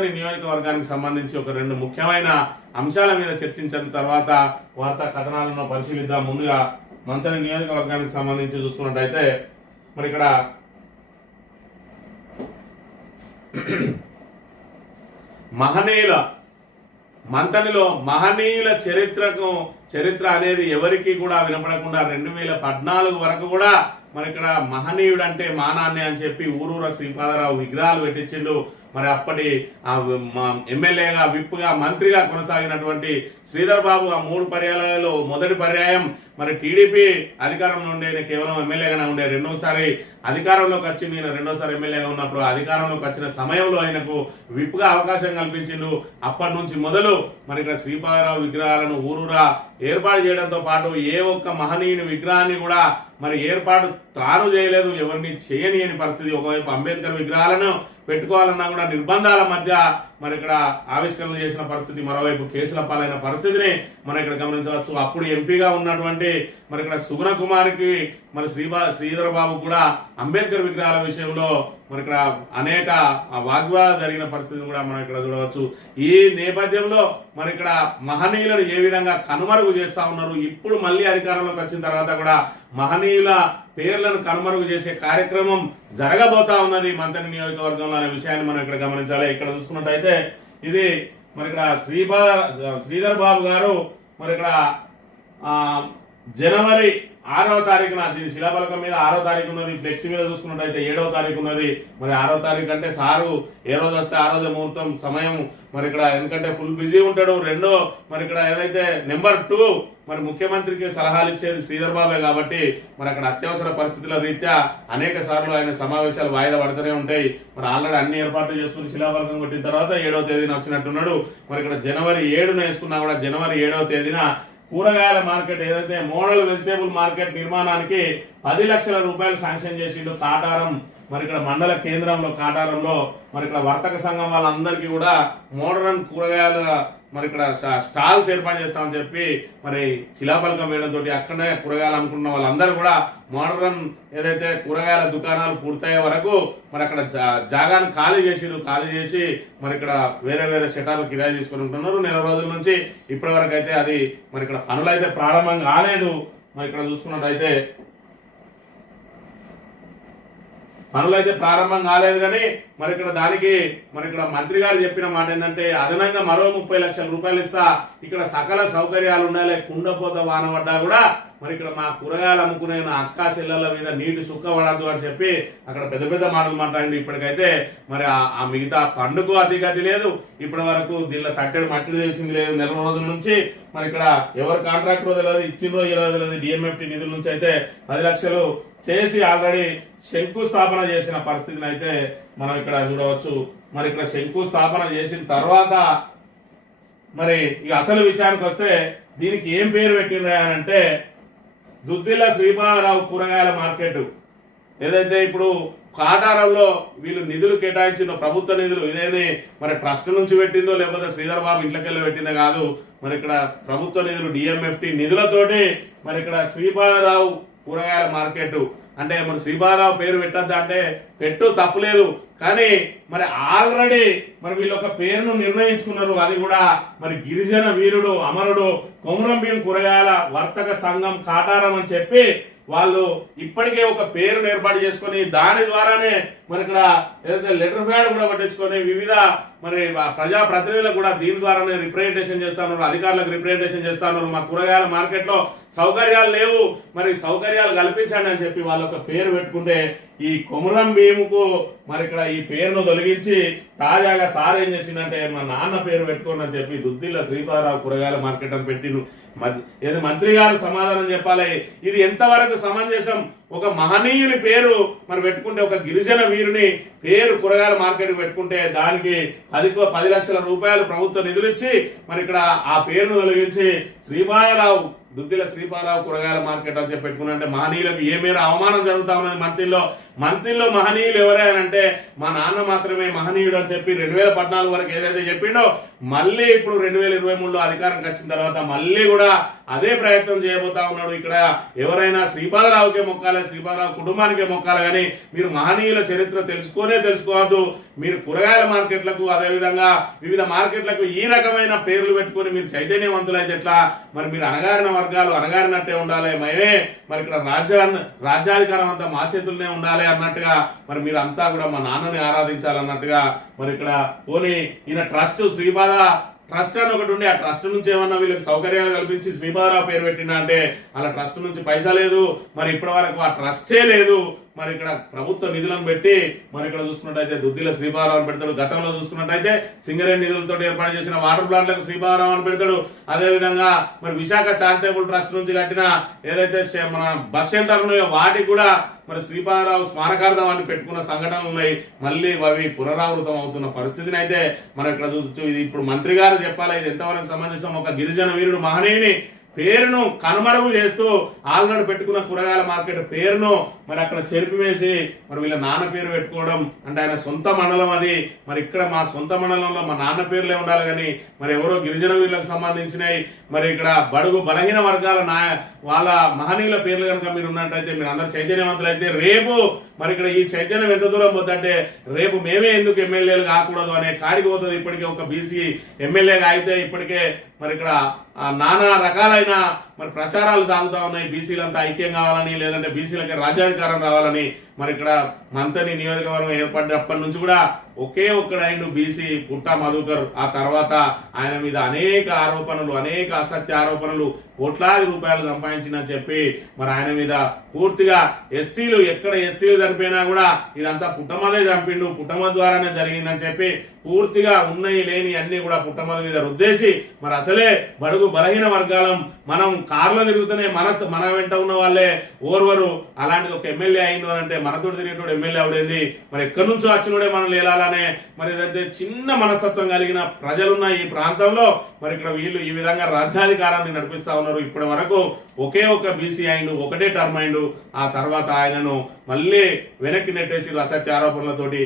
నియోజకవర్గానికి సంబంధించి ఒక రెండు ముఖ్యమైన అంశాల మీద చర్చించిన తర్వాత వార్తా కథనాలను పరిశీలిద్దాం. ముందుగా మంతని నియోజకవర్గానికి సంబంధించి చూసుకున్నట్టయితే మరి ఇక్కడ మహనీయుల మంతనిలో మహనీయుల చరిత్ర అనేది ఎవరికి కూడా వినపడకుండా 2014 వరకు కూడా మరి ఇక్కడ మహనీయుడు అంటే మానాన్ని అని చెప్పి ఊరూర శ్రీపాదరావు విగ్రహాలు పెట్టించిండు. మరి అప్పటి ఎమ్మెల్యేగా విప్గా మంత్రిగా కొనసాగినటువంటి శ్రీధర్ బాబు ఆ 3 పర్యాయాలలో మొదటి పర్యాయం మరి టీడీపీ అధికారంలో ఉండే కేవలం ఎమ్మెల్యేగానే ఉండే, రెండోసారి అధికారంలోకి వచ్చి నేను రెండోసారి ఎమ్మెల్యేగా ఉన్నప్పుడు అధికారంలోకి వచ్చిన సమయంలో ఆయనకు విప్గా అవకాశం కల్పించిండు. అప్పటి నుంచి మొదలు మరి ఇక్కడ శ్రీపాదరావు విగ్రహాలను ఊరూరా ఏర్పాటు చేయడంతో పాటు ఏ ఒక్క మహనీయుని విగ్రహాన్ని కూడా మరి ఏర్పాటు తాను చేయలేదు, ఎవరిని చేయని అని పరిస్థితి. ఒకవైపు అంబేద్కర్ విగ్రహాలను పెట్టుకోవాలన్నా కూడా నిర్బంధాల మధ్య మరి ఇక్కడ ఆవిష్కరణ చేసిన పరిస్థితి, మరోవైపు కేసుల పాలైన పరిస్థితిని మనం ఇక్కడ గమనించవచ్చు. అప్పుడు ఎంపీగా ఉన్నటువంటి మరి ఇక్కడ సుగుణ కుమార్కి మరి శ్రీధర్ బాబు కూడా అంబేద్కర్ విగ్రహాల విషయంలో మరి ఇక్కడ అనేక వాగ్వాదాలు జరిగిన పరిస్థితిని కూడా మనం ఇక్కడ చూడవచ్చు. ఈ నేపథ్యంలో మరి ఇక్కడ మహనీయులను ఏ విధంగా కనుమరుగు చేస్తా ఉన్నారు, ఇప్పుడు మళ్ళీ అధికారంలోకి వచ్చిన తర్వాత కూడా మహనీయుల పేర్లను కనుమరుగు చేసే కార్యక్రమం జరగబోతా ఉన్నది మంతని నియోజకవర్గంలో అనే విషయాన్ని మనం ఇక్కడ గమనించాలి. ఇక్కడ చూసుకున్నట్టయితే ఇది మరి ఇక్కడ శ్రీధర్ బాబు గారు మరి ఇక్కడ జనవరి 6వ తారీఖున, దీని శిలాఫలకం మీద 6వ తారీఖు ఉన్నది, ఫ్లెక్సీ మీద చూసుకున్నట్టయితే 7వ తారీఖు ఉన్నది. మరి 6వ తారీఖు అంటే సారు ఏ రోజు వస్తే ఆ రోజే ముహూర్తం సమయం. మరి ఇక్కడ ఎందుకంటే ఫుల్ బిజీ ఉంటాడు. రెండో మరి ఇక్కడ ఏదైతే నెంబర్ 2 మరి ముఖ్యమంత్రికి సలహాలు ఇచ్చేది శ్రీధర్ బాబే కాబట్టి మరి అక్కడ అత్యవసర పరిస్థితుల రీత్యా అనేక సార్లు ఆయన సమావేశాలు వాయిదా పడుతూనే ఉంటాయి. మరి ఆల్రెడీ అన్ని ఏర్పాట్లు చేసుకుని శిలాఫలకం కొట్టిన తర్వాత 7వ తేదీన వచ్చినట్టున్నాడు. మరి ఇక్కడ జనవరి 7న వేసుకున్నా కూడా జనవరి 7వ తేదీన కూరగాయల మార్కెట్ ఏదైతే మోడల్ వెజిటేబుల్ మార్కెట్ నిర్మాణానికి 10 లక్షల రూపాయలు శాంక్షన్ చేసిండు. కాటారం మరి ఇక్కడ మండల కేంద్రంలో కాటారంలో మరి ఇక్కడ వర్తక సంఘం వాళ్ళందరికీ కూడా మోడర్న్ కూరగాయల మరి ఇక్కడ స్టాల్స్ ఏర్పాటు చేస్తామని చెప్పి మరి శిలాఫలకం వేయడంతో అక్కడనే కూరగాయలు అమ్ముకున్న వాళ్ళందరూ కూడా మోడర్న్ ఏదైతే కూరగాయల దుకాణాలు పూర్తయ్యే వరకు మరి అక్కడ జాగాను ఖాళీ చేసి మరి ఇక్కడ వేరే షెటర్లు కిరాయి తీసుకుని ఉంటున్నారు. నెల రోజుల నుంచి ఇప్పటి వరకు అయితే అది మరి ఇక్కడ పనులు అయితే ప్రారంభం కాలేదు. మరి ఇక్కడ చూసుకున్నట్టయితే కానీ మరి ఇక్కడ దానికి మరి ఇక్కడ మంత్రి గారు చెప్పిన మాట ఏంటంటే అదనంగా మరో 30 లక్షల రూపాయలు ఇస్తా, ఇక్కడ సకల సౌకర్యాలు ఉండాలి, కుండపోత వాన పడ్డా కూడా మరి ఇక్కడ మా కూరగాయలు అమ్ముకునే నా అక్కా చెల్లెల మీద నీటి సుక్క పడద్దు అని చెప్పి అక్కడ పెద్ద మాటలు మాట్లాడింది. ఇప్పటికైతే మరి ఆ మిగతా పండుగ అతిగతి లేదు, ఇప్పటి వరకు దీనిలో తట్టెడు మట్టి తెలిసింది లేదు. నెల రోజుల నుంచి మరి ఇక్కడ ఎవరు కాంట్రాక్టర్ తెలియదు, ఇచ్చిందో తెలియదు. డిఎంఎఫ్టీ నిధుల నుంచి అయితే 10 లక్షలు చేసి ఆల్రెడీ శంకుస్థాపన చేసిన పరిస్థితిని అయితే మనం ఇక్కడ చూడవచ్చు. మరి ఇక్కడ శంకుస్థాపన చేసిన తర్వాత మరి ఈ అసలు విషయానికి వస్తే దీనికి ఏం పేరు పెట్టినారంటే దుద్దిల్ల శ్రీపాదరావు కూరగాయల మార్కెట్. ఏదైతే ఇప్పుడు కాటారంలో వీళ్ళు నిధులు కేటాయించిందో ప్రభుత్వ నిధులు, ఇదేది మరి ట్రస్ట్ నుంచి పెట్టిందో లేకపోతే శ్రీధర్ బాబు ఇంట్లోకెళ్ళి పెట్టిందో కాదు, మరి ఇక్కడ ప్రభుత్వ నిధులు డిఎంఎఫ్టీ నిధులతోటి మరి ఇక్కడ శ్రీపాదరావు కూరగాయల మార్కెట్ అంటే మరి శ్రీపాదరావు పేరు పెట్టద్దా అంటే పెట్టు తప్పులేదు, కానీ మరి ఆల్రెడీ మరి వీళ్ళు ఒక పేరును నిర్ణయించుకున్నారు. అది కూడా మరి గిరిజన వీరుడు అమరుడు కొమురం భీం కూరగాయల వర్తక సంఘం కాటారం అని చెప్పి వాళ్ళు ఇప్పటికే ఒక పేరును ఏర్పాటు చేసుకుని దాని ద్వారానే మరి ఇక్కడ ఏదైతే లెటర్ ప్యాడ్ కూడా పట్టించుకొని వివిధ మరి ప్రజా ప్రతినిధులకు కూడా దీని ద్వారానే రిప్రజెంటేషన్ చేస్తున్నారు, అధికారులకు రిప్రజెంటేషన్ చేస్తున్నారు. మా కూరగాయల మార్కెట్ లో సౌకర్యాలు లేవు, మరి సౌకర్యాలు కల్పించండి అని చెప్పి వాళ్ళు ఒక పేరు పెట్టుకుంటే ఈ కొమురం భీముకు మరి ఇక్కడ ఈ పేరును తొలగించి తాజాగా సార్ ఏం చేసిందంటే మా నాన్న పేరు పెట్టుకోండి అని చెప్పి దుద్దిల్ల శ్రీపాదరావు కూరగాయల మార్కెట్ అని పెట్టిను. ఏది మంత్రి గారు సమాధానం చెప్పాలి, ఇది ఎంతవరకు సమంజసం? ఒక మహనీయుని పేరు మరి పెట్టుకుంటే, ఒక గిరిజన వీరుని పేరు కూరగాయల మార్కెట్ పెట్టుకుంటే దానికి 10 లక్షల రూపాయలు ప్రభుత్వ నిధులు ఇచ్చి మరి ఇక్కడ ఆ పేరును తొలగించి శ్రీపాదరావు దుద్దిల శ్రీపాదరావు కూరగాయల మార్కెట్ అని చెప్పి పెట్టుకున్నారంటే మహనీయులకు ఏ మేర అవమానం జరుగుతా ఉన్నది మంత్రిలో మహనీయులు ఎవరైనా అంటే మా నాన్న మాత్రమే మహనీయుడు అని చెప్పి 2014 వరకు ఏదైతే చెప్పిండో మళ్ళీ ఇప్పుడు 2023లో అధికారంకి వచ్చిన తర్వాత మళ్ళీ కూడా అదే ప్రయత్నం చేయబోతా ఉన్నాడు. ఇక్కడ ఎవరైనా శ్రీపాదరావుకే మొక్కాలి, శ్రీపాదరావు కుటుంబానికే మొక్కాలి, కానీ మీరు మహనీయుల చరిత్ర తెలుసుకోవద్దు. మీరు కూరగాయల మార్కెట్లకు అదేవిధంగా వివిధ మార్కెట్లకు ఈ రకమైన పేర్లు పెట్టుకొని మీరు చైతన్యవంతులైతే ఎట్లా? మరి మీరు అణగారిన వర్గాలు అణగారినట్టే ఉండాలి, మేమే మరి ఇక్కడ రాజ్యాధికారం అంతా మా చేతుల్లోనే ఉండాలి అన్నట్టుగా మరి మీరు అంతా కూడా మా నాన్నని ఆరాధించాలన్నట్టుగా మరి ఇక్కడ పోనీ ఈయన ట్రస్ట్ శ్రీపాద ట్రస్ట్ అని ఒకటి ఉండి ఆ ట్రస్ట్ నుంచి ఏమన్నా వీళ్ళకి సౌకర్యాలు కల్పించి శ్రీపాదరావు పేరు పెట్టినా అంటే అలా ట్రస్ట్ నుంచి పైసా లేదు, మరి ఇప్పటి వరకు ఆ ట్రస్టే లేదు. మరి ఇక్కడ ప్రభుత్వ నిధులను పెట్టి మరి ఇక్కడ చూసుకున్నట్టయితే దుద్దిల శ్రీపాదరావు అని పెడతాడు. గతంలో చూసుకున్నట్టయితే సింగరేణి నిధులతో ఏర్పాటు చేసిన వాటర్ ప్లాంట్లకు శ్రీపాదరావు అని పెడతాడు. అదేవిధంగా మరి విశాఖ చారిటబుల్ ట్రస్ట్ నుంచి కట్టిన ఏదైతే మన బస్ సెంటర్ ఉన్నాయో వాటికి కూడా మరి శ్రీపాదరావు స్మారకార్థం అని పెట్టుకున్న సంఘటనలు ఉన్నాయి. మళ్ళీ అవి పునరావృతం అవుతున్న పరిస్థితిని అయితే మనం ఇక్కడ చూడొచ్చు. ఇది ఇప్పుడు మంత్రి గారు చెప్పాలి, ఇది ఎంతవరకు సమంజసం? ఒక గిరిజన వీరుడు మహనీయుని పేరును కనుమరుగు చేస్తూ ఆల్రెడీ పెట్టుకున్న కూరగాయల మార్కెట్ పేరును మరి అక్కడ చెరిపివేసి మరి వీళ్ళ నాన్న పేరు పెట్టుకోవడం అంటే ఆయన సొంత మండలం అది. మరి ఇక్కడ మా సొంత మండలంలో మా నాన్న పేర్లే ఉండాలి, కానీ మరి ఎవరో గిరిజన వీరులకు సంబంధించినవి మరి ఇక్కడ బడుగు బలహీన వర్గాల వాళ్ళ మహనీయుల పేర్లు కనుక మీరు ఉన్నట్టయితే మీరు అందరు చైతన్యవంతులైతే రేపు మరి ఇక్కడ ఈ చైతన్యం ఎంత దూరం పోతుందంటే రేపు మేమే ఎందుకు ఎమ్మెల్యేలు కాకూడదు అనే కాడికి పోతుంది. ఇప్పటికే ఒక బీసీ ఎమ్మెల్యేగా అయితే ఇప్పటికే మరి ఇక్కడ నానా రకాలైన మరి ప్రచారాలు సాగుతా ఉన్నాయి. బీసీలంతా ఐక్యం కావాలని, లేదంటే బీసీలకి రాజ్యాధికారం రావాలని. మరి ఇక్కడ మంతని నియోజకవర్గం ఏర్పడినప్పటి నుంచి కూడా ఒకే ఒక్కడైండు బీసీ పుట్టా మధుకర్. ఆ తర్వాత ఆయన మీద అనేక ఆరోపణలు, అనేక అసత్య ఆరోపణలు, కోట్లాది రూపాయలు సంపాదించిందని చెప్పి మరి ఆయన మీద పూర్తిగా ఎస్సీలు ఎక్కడ ఎస్సీలు చనిపోయినా కూడా ఇదంతా పుట్టమదే చంపిండు, పుట్టమ ద్వారానే జరిగిందని చెప్పి పూర్తిగా ఉన్నాయి లేని అన్ని కూడా పుట్టమద మీద రుద్దేసి మరి అసలే బడుగు బలహీన వర్గాలం మనం కార్లో తిరుగుతూనే మన వెంట ఉన్న వాళ్ళే ఓర్వరు. అలాంటిది ఒక ఎమ్మెల్యే అయిండు అంటే మనతో తిరిగేటోడు ఎమ్మెల్యే అవడేంది? మరి ఎక్కడి నుంచో వచ్చినోడే మనం లేలాలనే మరి ఏదైతే చిన్న మనస్తత్వం కలిగిన ప్రజలున్న ఈ ప్రాంతంలో మరి ఇక్కడ వీళ్ళు ఈ విధంగా రాజ్యాధికారాన్ని నడిపిస్తా ఉన్నారు. ఇప్పటి వరకు ఒకే ఒక బీసీ అయిండు, ఒకటే టర్మ్ అయిండు. ఆ తర్వాత ఆయనను మళ్ళీ వెనక్కి నెట్టేసి అసత్య ఆరోపణలతోటి